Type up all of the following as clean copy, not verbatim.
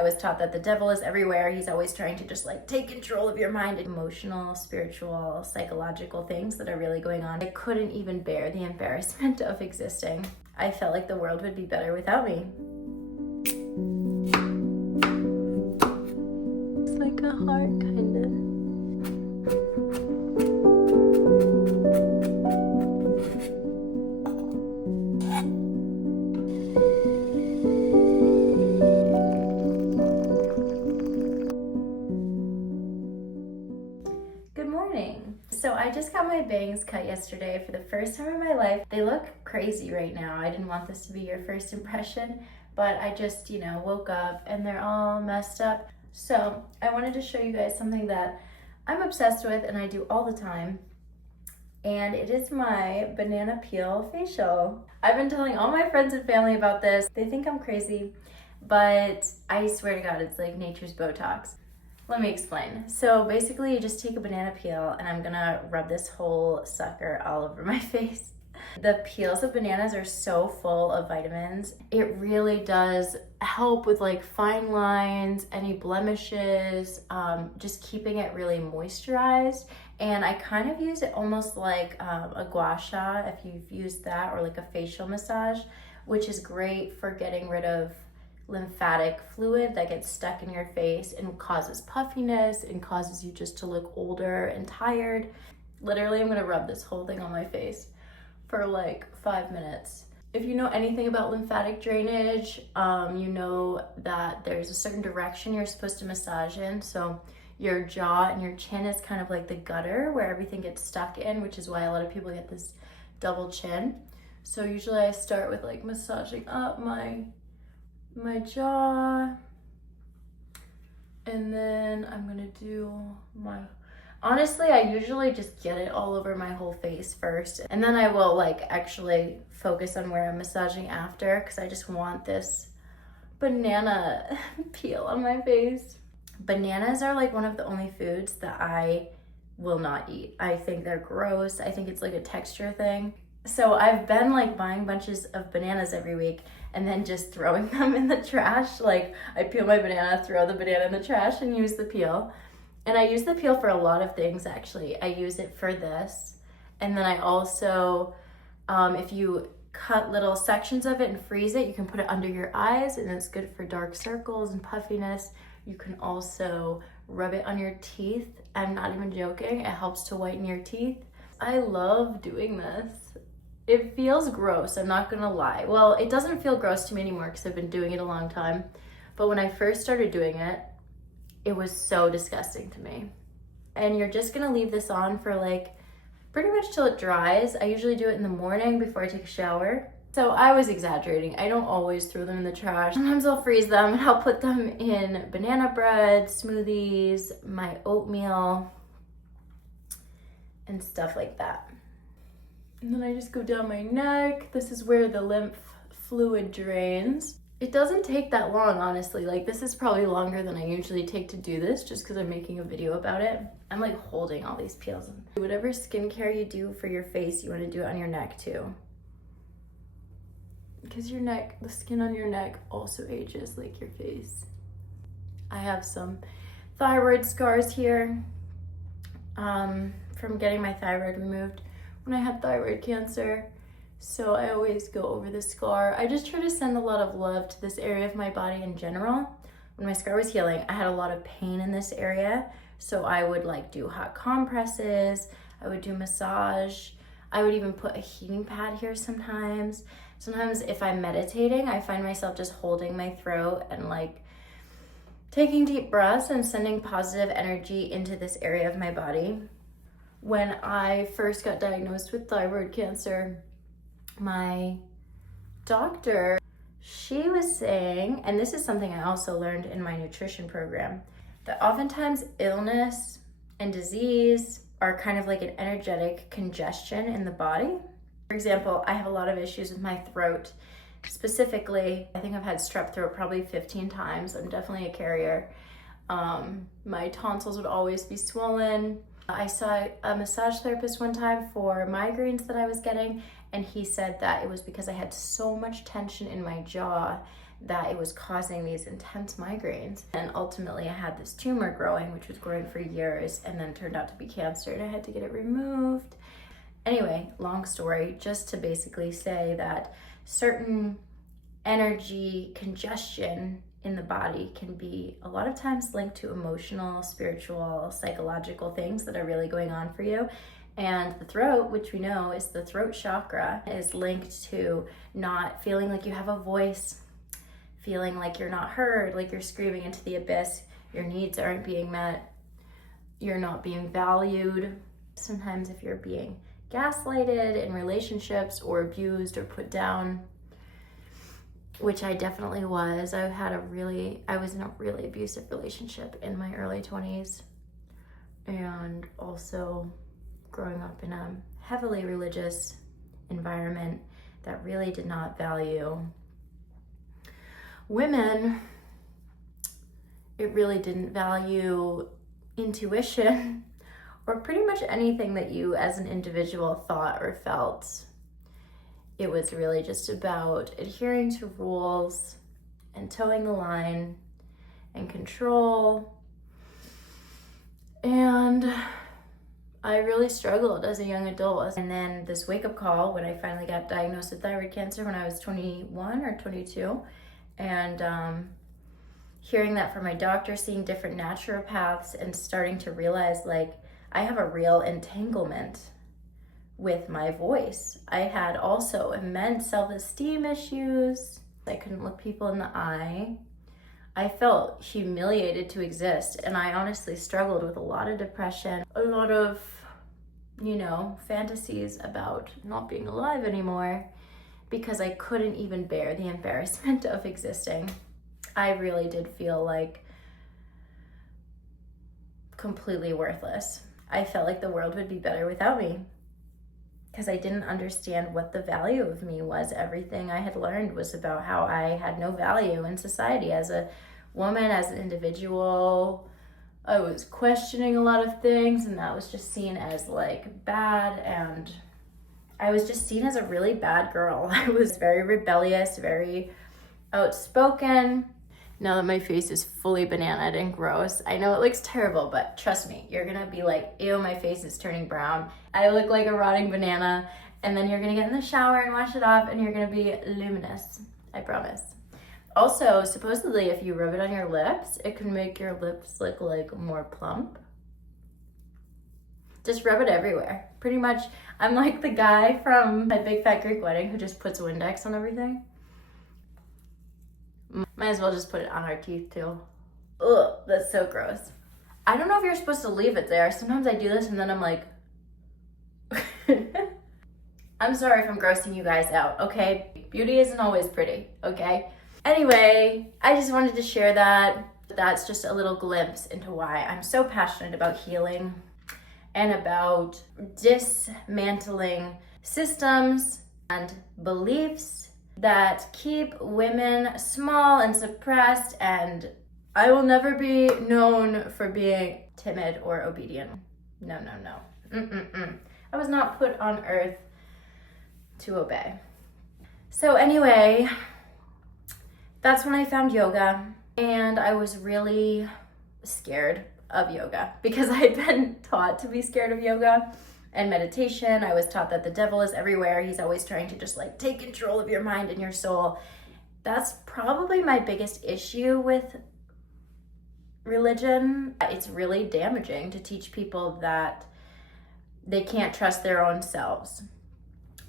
I was taught that the devil is everywhere. He's always trying to just like take control of your mind. Emotional, spiritual, psychological things that are really going on. I couldn't even bear the embarrassment of existing. I felt like the world would be better without me. It's like a heart, kind of. So I just got my bangs cut yesterday for the first time in my life. They look crazy right now. I didn't want this to be your first impression, but I just, woke up and they're all messed up. So I wanted to show you guys something that I'm obsessed with and I do all the time. And it is my banana peel facial. I've been telling all my friends and family about this. They think I'm crazy, but I swear to God, it's like nature's Botox. Let me explain. So basically you just take a banana peel and I'm gonna rub this whole sucker all over my face. The peels of bananas are so full of vitamins. It really does help with like fine lines, any blemishes, just keeping it really moisturized. And I kind of use it almost like a gua sha, if you've used that, or like a facial massage, which is great for getting rid of lymphatic fluid that gets stuck in your face and causes puffiness and causes you just to look older and tired. Literally, I'm gonna rub this whole thing on my face for like 5 minutes. If you know anything about lymphatic drainage, you know that there's a certain direction you're supposed to massage in. So your jaw and your chin is kind of like the gutter where everything gets stuck in, which is why a lot of people get this double chin. So usually I start with like massaging up my jaw, and then I'm gonna do honestly, I usually just get it all over my whole face first, and then I will like actually focus on where I'm massaging after, because I just want this banana peel on my face. Bananas are like one of the only foods that I will not eat. I think they're gross. I think it's like a texture thing. So I've been like buying bunches of bananas every week and then just throwing them in the trash. Like I peel my banana, throw the banana in the trash and use the peel. And I use the peel for a lot of things actually. I use it for this. And then I also, if you cut little sections of it and freeze it, you can put it under your eyes and it's good for dark circles and puffiness. You can also rub it on your teeth. I'm not even joking. It helps to whiten your teeth. I love doing this. It feels gross, I'm not gonna lie. Well, it doesn't feel gross to me anymore because I've been doing it a long time. But when I first started doing it, it was so disgusting to me. And you're just gonna leave this on for like pretty much till it dries. I usually do it in the morning before I take a shower. So I was exaggerating. I don't always throw them in the trash. Sometimes I'll freeze them and I'll put them in banana bread, smoothies, my oatmeal, and stuff like that. And then I just go down my neck. This is where the lymph fluid drains. It doesn't take that long, honestly. Like this is probably longer than I usually take to do this just because I'm making a video about it. I'm like holding all these peels. Whatever skincare you do for your face, you want to do it on your neck too. Because your neck, the skin on your neck also ages like your face. I have some thyroid scars here from getting my thyroid removed when I had thyroid cancer. So I always go over the scar. I just try to send a lot of love to this area of my body in general. When my scar was healing, I had a lot of pain in this area. So I would like do hot compresses, I would do massage. I would even put a heating pad here sometimes. Sometimes if I'm meditating, I find myself just holding my throat and like taking deep breaths and sending positive energy into this area of my body. When I first got diagnosed with thyroid cancer, my doctor, she was saying, and this is something I also learned in my nutrition program, that oftentimes illness and disease are kind of like an energetic congestion in the body. For example, I have a lot of issues with my throat. Specifically, I think I've had strep throat probably 15 times. I'm definitely a carrier. My tonsils would always be swollen. I saw a massage therapist one time for migraines that I was getting, and he said that it was because I had so much tension in my jaw that it was causing these intense migraines. And ultimately I had this tumor growing, which was growing for years, and then turned out to be cancer, and I had to get it removed. Anyway, long story, just to basically say that certain energy congestion in the body can be a lot of times linked to emotional, spiritual, psychological things that are really going on for you. And the throat, which we know is the throat chakra, is linked to not feeling like you have a voice, feeling like you're not heard, like you're screaming into the abyss, your needs aren't being met, you're not being valued. Sometimes if you're being gaslighted in relationships or abused or put down, which I definitely was. I was in a really abusive relationship in my early 20s, and also growing up in a heavily religious environment that really did not value women. It really didn't value intuition or pretty much anything that you as an individual thought or felt. It was really just about adhering to rules and towing the line and control. And I really struggled as a young adult. And then this wake-up call when I finally got diagnosed with thyroid cancer when I was 21 or 22. And hearing that from my doctor, seeing different naturopaths, and starting to realize like I have a real entanglement with my voice. I had also immense self-esteem issues. I couldn't look people in the eye. I felt humiliated to exist, and I honestly struggled with a lot of depression, a lot of, fantasies about not being alive anymore because I couldn't even bear the embarrassment of existing. I really did feel like completely worthless. I felt like the world would be better without me because I didn't understand what the value of me was. Everything I had learned was about how I had no value in society as a woman, as an individual. I was questioning a lot of things, and that was just seen as like bad, and I was just seen as a really bad girl. I was very rebellious, very outspoken. Now that my face is fully bananaed and gross, I know it looks terrible, but trust me, you're gonna be like, ew, my face is turning brown. I look like a rotting banana, and then you're gonna get in the shower and wash it off, and you're gonna be luminous, I promise. Also, supposedly, if you rub it on your lips, it can make your lips look like more plump. Just rub it everywhere. Pretty much, I'm like the guy from My Big Fat Greek Wedding who just puts Windex on everything. Might as well just put it on our teeth too. Ugh, that's so gross. I don't know if you're supposed to leave it there. Sometimes I do this and then I'm like, I'm sorry if I'm grossing you guys out, okay? Beauty isn't always pretty, okay? Anyway, I just wanted to share that. That's just a little glimpse into why I'm so passionate about healing and about dismantling systems and beliefs that keep women small and suppressed, and I will never be known for being timid or obedient. No. I was not put on earth to obey. So anyway, that's when I found yoga, and I was really scared of yoga because I had been taught to be scared of yoga and meditation. I was taught that the devil is everywhere. He's always trying to just like take control of your mind and your soul. That's probably my biggest issue with religion. It's really damaging to teach people that they can't trust their own selves.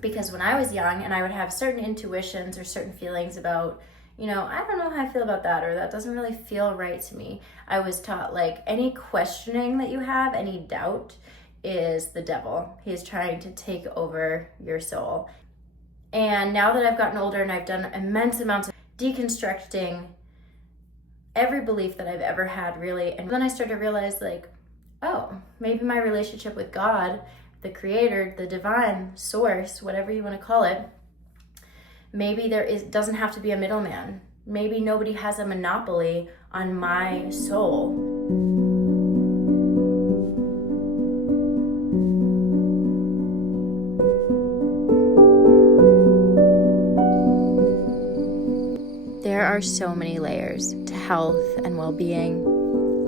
Because when I was young and I would have certain intuitions or certain feelings about, I don't know how I feel about that, or that doesn't really feel right to me. I was taught like any questioning that you have, any doubt is the devil. He is trying to take over your soul. And now that I've gotten older and I've done immense amounts of deconstructing every belief that I've ever had, really, and then I started to realize like, oh, maybe my relationship with God, the creator, the divine source, whatever you want to call it, maybe doesn't have to be a middleman. Maybe nobody has a monopoly on my soul. There are so many layers to health and well-being,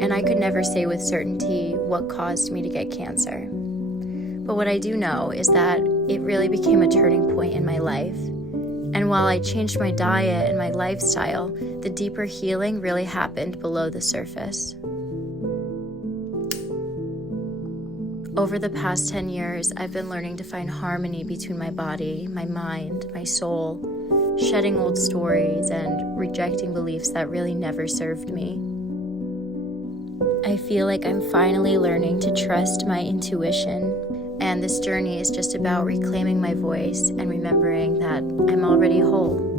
and I could never say with certainty what caused me to get cancer. But what I do know is that it really became a turning point in my life. And while I changed my diet and my lifestyle, the deeper healing really happened below the surface. Over the past 10 years, I've been learning to find harmony between my body, my mind, my soul, shedding old stories and rejecting beliefs that really never served me. I feel like I'm finally learning to trust my intuition, and this journey is just about reclaiming my voice and remembering that I'm already whole.